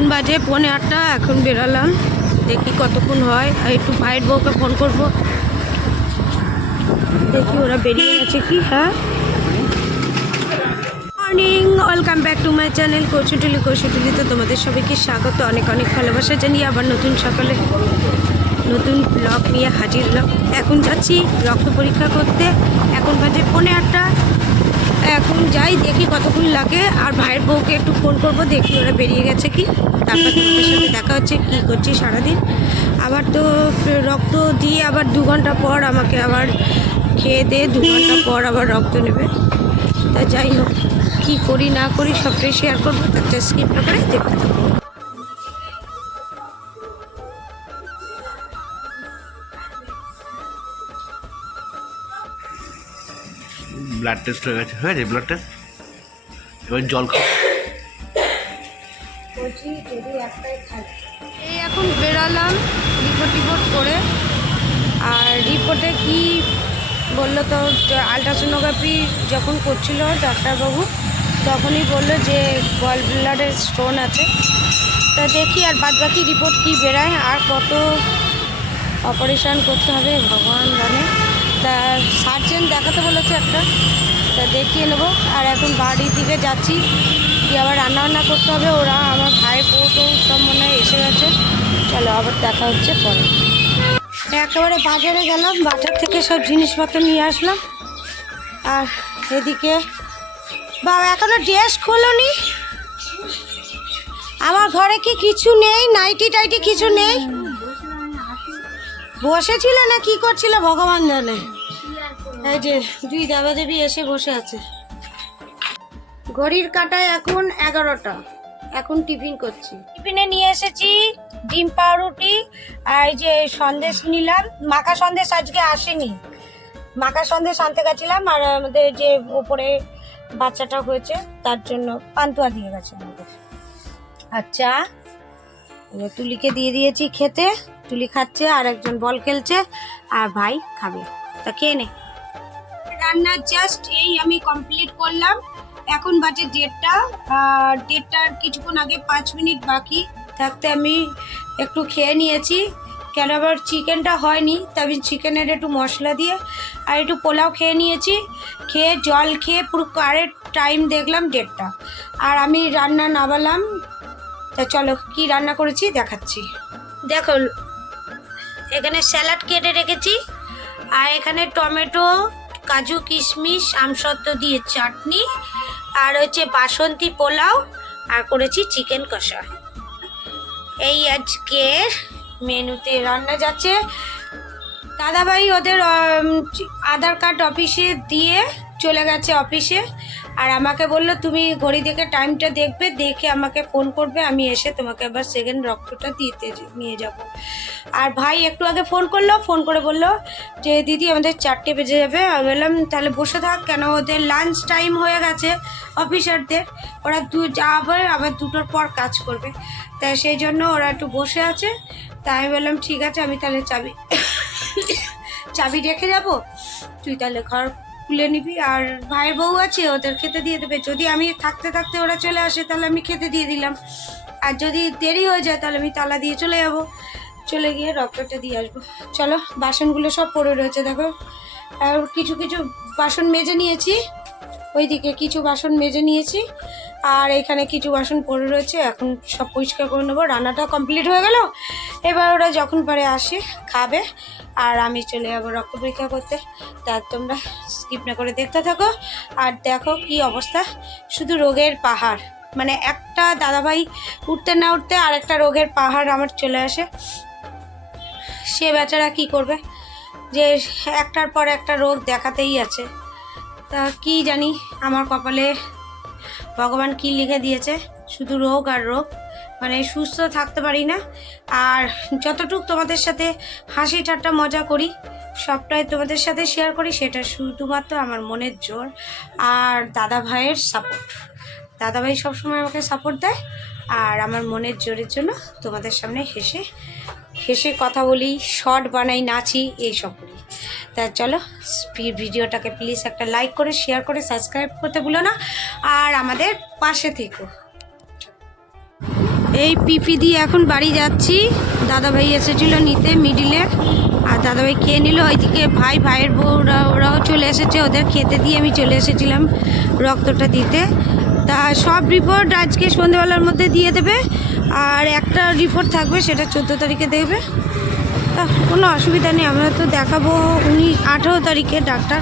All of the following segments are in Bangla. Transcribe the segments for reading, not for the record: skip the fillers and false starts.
এখন বাজে 8:45, এখন বেরালাম, দেখি কতক্ষণ হয়। আর একটু ভাইয়ের বউকে ফোন করবো, দেখি ওরা বেরিয়ে গেছে কি। হ্যাঁ, morning, welcome back to my channel কৌশটুলিতে তোমাদের সবাইকে স্বাগত, অনেক অনেক ভালোবাসা জানিয়ে আবার নতুন সকালে নতুন ব্লগ নিয়ে হাজির হলাম। এখন যাচ্ছি রক্ত পরীক্ষা করতে, এখন বাজে 8:45। এখন যাই, দেখি কতক্ষণ লাগে। আর ভাইয়ের বউকে একটু ফোন করবো, দেখি ওরা বেরিয়ে গেছে কি। তারপর তোমাদের সাথে দেখা হচ্ছে কী করছি সারাদিন। আবার তো রক্ত দিয়ে আবার 2 ঘন্টা পর আমাকে আবার খেয়ে দিয়ে 2 ঘন্টা পর আবার রক্ত নেবে। তা যাই হোক, কী করি না করি সবটাই শেয়ার করবো, তাতে স্কিপ না করে দেখতে থাকবো। ব্লাড টেস্ট হয়ে গেছে, হয়েছে ব্লাড টেস্ট। এবার জল খাও। এই এখন বেরালাম রিপোর্ট করে। আর রিপোর্টে কি বললো, তো আলট্রাসোনোগ্রাফি যখন করছিল ডাক্তারবাবু, তখনই বললো যে গল ব্লাডারের স্টোন আছে। তা দেখি আর বাদ বাকি রিপোর্ট কি বেরায়, আর কত অপারেশান করতে হবে ভগবান জানে। তা সার্জেন দেখাতে বলেছে একটা, তা দেখিয়ে নেবো। আর এখন বাড়ির দিকে যাচ্ছি, কি আবার রান্নাবান্না করতে হবে। ওরা আমার ভাইয়ের বউ সব মনে হয় এসে গেছে। চলো আবার দেখা হচ্ছে পরে। একেবারে বাজারে গেলাম, বাজার থেকে সব জিনিসপত্র নিয়ে আসলাম। আর এদিকে বাবা এখনো ড্রেস খোলোনি, আমার ঘরে কি কিছু নেই, নাইটি টাইটি কিছু নেই। বসেছিল না কি করছিল ভগবান জানে। এই যে 2 দেবাদেবী এসে বসে আছে। ঘড়ির কাঁটায় এখন 11টা। এখন টিফিন করছি। টিফিনে নিয়ে এসেছি ডিম পাউরুটি, আর এই যে সন্দেশ নিলাম। মাখা সন্দেশ আজকে আসেনি, মাখা সন্দেশ আনতে গেছিলাম। আর আমাদের যে ওপরে বাচ্চাটা হয়েছে তার জন্য পান্তুয়া দিয়ে গেছে আমাদের। আচ্ছা, তুলিকে দিয়ে দিয়েছি খেতে, তুলি খাচ্ছে, আর একজন বল খেলছে, আর ভাই খাবে। তা খেয়ে নে। রান্না জাস্ট এই আমি কমপ্লিট করলাম। এখন বাজে 1:30, আর 1:30 কিছুক্ষণ আগে 5 মিনিট বাকি থাকতে আমি একটু খেয়ে নিয়েছি। কেন আবার চিকেনটা হয়নি, তাই আমি চিকেনের একটু মশলা দিয়ে আর একটু পোলাও খেয়ে নিয়েছি। খেয়ে জল খেয়ে পুরো কারেক্ট টাইম দেখলাম 1:30, আর আমি রান্না নামালাম। তা চলো কি রান্না করেছি দেখাচ্ছি। দেখো, এখানে স্যালাড কেটে রেখেছি, আর এখানে টমেটো, কাজু, কিশমিশ, আমসত্ত্ব দিয়ে চাটনি, আর হচ্ছে বাসন্তী পোলাও, আর করেছি চিকেন কষা। এই আজকের মেনুতে রান্না যাচ্ছে। দাদাভাই ওদের আধার কার্ড অফিসে দিয়ে চলে গেছে অফিসে, আর আমাকে বললো তুমি ঘড়ি দেখে টাইমটা দেখবে, দেখে আমাকে ফোন করবে, আমি এসে তোমাকে আবার সেকেন্ড রক্তটা দিতে নিয়ে যাব। আর ভাই একটু আগে ফোন করলো, ফোন করে বললো যে দিদি আমাদের 4টে বেজে যাবে। আমি বললাম তাহলে বসে থাক, কেন ওদের লাঞ্চ টাইম হয়ে গেছে অফিসারদের, ওরা যাবে আবার 2টোর পর কাজ করবে, তাই সেই জন্য ওরা একটু বসে আছে। তাই আমি বললাম ঠিক আছে, আমি তাহলে চাবি রেখে যাব, তুই তাহলে ঘর খুলে নিবি। আর ভাইয়ের বউ আছে, ওদের খেতে দিয়ে দেবে। যদি আমি থাকতে থাকতে ওরা চলে আসে তাহলে আমি খেতে দিয়ে দিলাম, আর যদি দেরি হয়ে যায় তাহলে আমি তালা দিয়ে চলে যাব, চলে গিয়ে রক্তটা দিয়ে আসবো। চলো, বাসনগুলো সব পড়ে রয়েছে দেখো। আর কিছু কিছু বাসন মেজে নিয়েছি, ওইদিকে কিছু বাসন মেজে নিয়েছি, আর এখানে কিছু বাসন পড়ে রয়েছে। এখন সব পরিষ্কার করে নেবো। রান্নাটা কমপ্লিট হয়ে গেল, এবার ওরা যখন পারে আসে খাবে, আর আমি চলে যাবো রক্ত পরীক্ষা করতে। তা তোমরা স্কিপ না করে দেখতে থাকো। আর দেখো কি অবস্থা, শুধু রোগের পাহাড়, মানে একটা দাদাভাই উঠতে না উঠতে আর একটা রোগের পাহাড় আমার চলে আসে। সে বেচারা কি করবে, যে একটার পর একটা রোগ দেখাতেই আছে। তা কি জানি আমার কপালে ভগবান কি লিখে দিয়েছে, শুধু রোগ আর রোগ, মানে সুস্থ থাকতে পারি না। আর যতটুকু তোমাদের সাথে হাসি ঠাট্টা মজা করি, সবটাই তোমাদের সাথে শেয়ার করি, সেটা শুধুমাত্র আমার মনের জোর আর দাদা ভাইয়ের সাপোর্ট। দাদাভাই সবসময় আমাকে সাপোর্ট দেয়, আর আমার মনের জোরের জন্য তোমাদের সামনে হেসে হেসে কথা বলি, শর্ট বানাই, নাচি, এইসব করি। তা চলো ভিডিওটাকে প্লিজ একটা লাইক করে, শেয়ার করে, সাবস্ক্রাইব করতে ভুলো না, আর আমাদের পাশে থেকো। এই পিপি দিয়ে এখন বাড়ি যাচ্ছি। দাদাভাই এসেছিল নিতে মিডিলে, আর দাদাভাই খেয়ে নিল। ওইদিকে ভাইয়ের বউরা ওরাও চলে এসেছে, ওদের খেতে দিয়ে আমি চলে এসেছিলাম রক্তটা দিতে। তা সব রিপোর্ট আজকে সন্ধ্যেবেলার মধ্যে দিয়ে দেবে, আর একটা রিপোর্ট থাকবে সেটা 14 তারিখে দেবে। তা কোনো অসুবিধা নেই, আমরা তো দেখাবো 18 তারিখে ডাক্তার।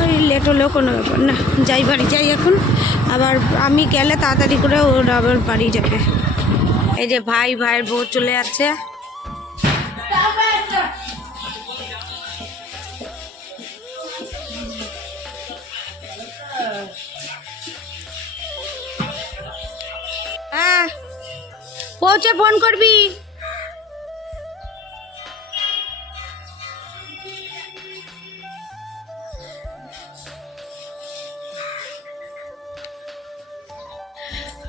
ওই লেট হলেও কোনো ব্যাপার না, যাই বাড়ি যাই এখন। আবার আমি গেলে তাড়াতাড়ি করে ওরা আবার বাড়ি যাবে। এই যে ভাইয়ের বউ চলে যাচ্ছে। হ্যাঁ, পৌঁছে ফোন করবি।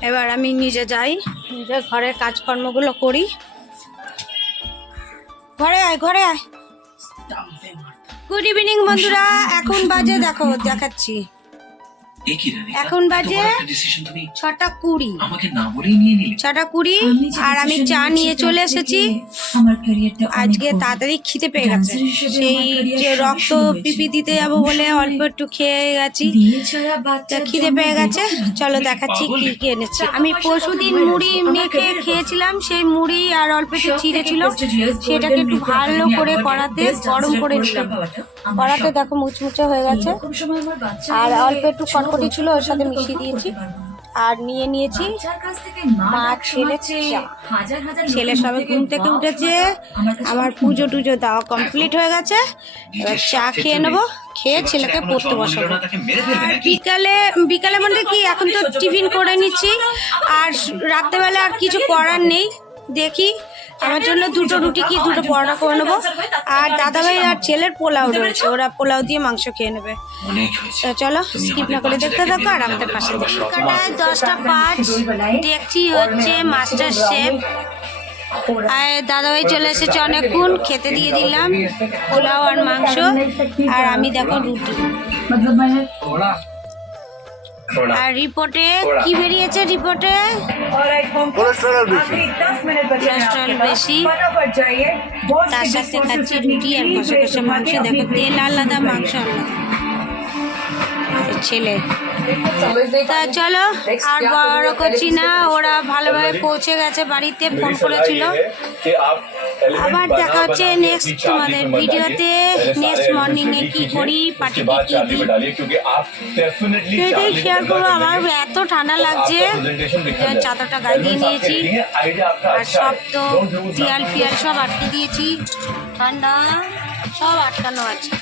এবার আমি নিজে যাই, নিজের ঘরের কাজকর্মগুলো করি। ঘরে আয়। গুড ইভিনিং বন্ধুরা, এখন বাজে দেখো দেখাচ্ছি, এখন বাজে 6:20। 6:20 আর আমি চা নিয়ে চলে এসেছি। আজকে তাড়াতাড়ি খিদে পেয়ে গেছে, সেই যে রক্ত পিপি দিতে যাবো বলে অল্প একটু খেয়ে গেছি, খিদে পেয়ে গেছে। চলো দেখাচ্ছি কি কি এনেছি। আমি পরশুদিন মুড়ি মেখে খেয়েছিলাম, সেই মুড়ি আর অল্প একটু চিড়ে ছিল, সেটাকে একটু ভালো করে কড়াতে গরম করে নিলাম। কড়াতে দেখো মুচমুচে হয়ে গেছে, আর অল্প একটু কটকটি ছিল ওর সাথে মিশিয়ে দিয়েছি। আর নিয়েছি মা ছেলে চা। ছেলে সবে ঘুম থেকে উঠেছে, আমার পুজো টুজো দেওয়া কমপ্লিট হয়ে গেছে। এবার চা খেয়ে নেবো, খেয়ে ছেলেকে পড়তে বসাবো। বিকালে বলতে কি, এখন তো টিফিন করে নিচ্ছি, আর রাত্রেবেলা আর কিছু করার নেই। দেখি আমার জন্য 2টো রুটি কি 2টো পরোটা করে নেবো। আর দাদাভাই আর ছেলের পোলাও রয়েছে, ওরা পোলাও দিয়ে মাংস খেয়ে নেবে। চলো স্কিপ না করে দেখতে থাকো আর আমাদের পাশে। 10:05 দেখছি হচ্ছে মাস্টার শেফ। আর দাদাভাই চলে এসেছে অনেকক্ষণ, খেতে দিয়ে দিলাম পোলাও আর মাংস, আর আমি দেখো রুটি। আর রিপোর্টে কি বেরিয়েছে? রিপোর্টে কোলেস্টেরল বেশি, তার সাথে খাচ্ছি রুটি আর কষা কষা মাংস। দেখো তেল আলাদা, মাংস আলাদা। ছেলে তা চলো আর বড় করছি না, ওরা ভালোভাবে পৌঁছে গেছে বাড়িতে, ফোন করেছিল। আবার দেখা হচ্ছে নেক্সট তোমাদের ভিডিওতে, নেক্সট মর্নিংয়ে কি করি, পার্টিতে কি দিই সেটাই শেয়ার করবো। আমার এত ঠান্ডা লাগছে, চাদরটা গায়ে দিয়ে নিয়েছি, আর সব তো দেয়াল ফিয়াল সব আটকে দিয়েছি, ঠান্ডা সব আটকানো আছে।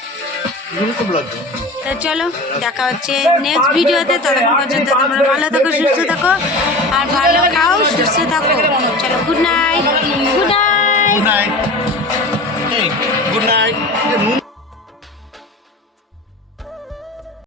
চলো দেখা হচ্ছে নেক্সট ভিডিওতে, ততক্ষণ পর্যন্ত তোমরা ভালো থাকো, সুস্থ থাকো, আর ভালো খাও, সুস্থ থাকো। চলো গুড নাইট। Good night.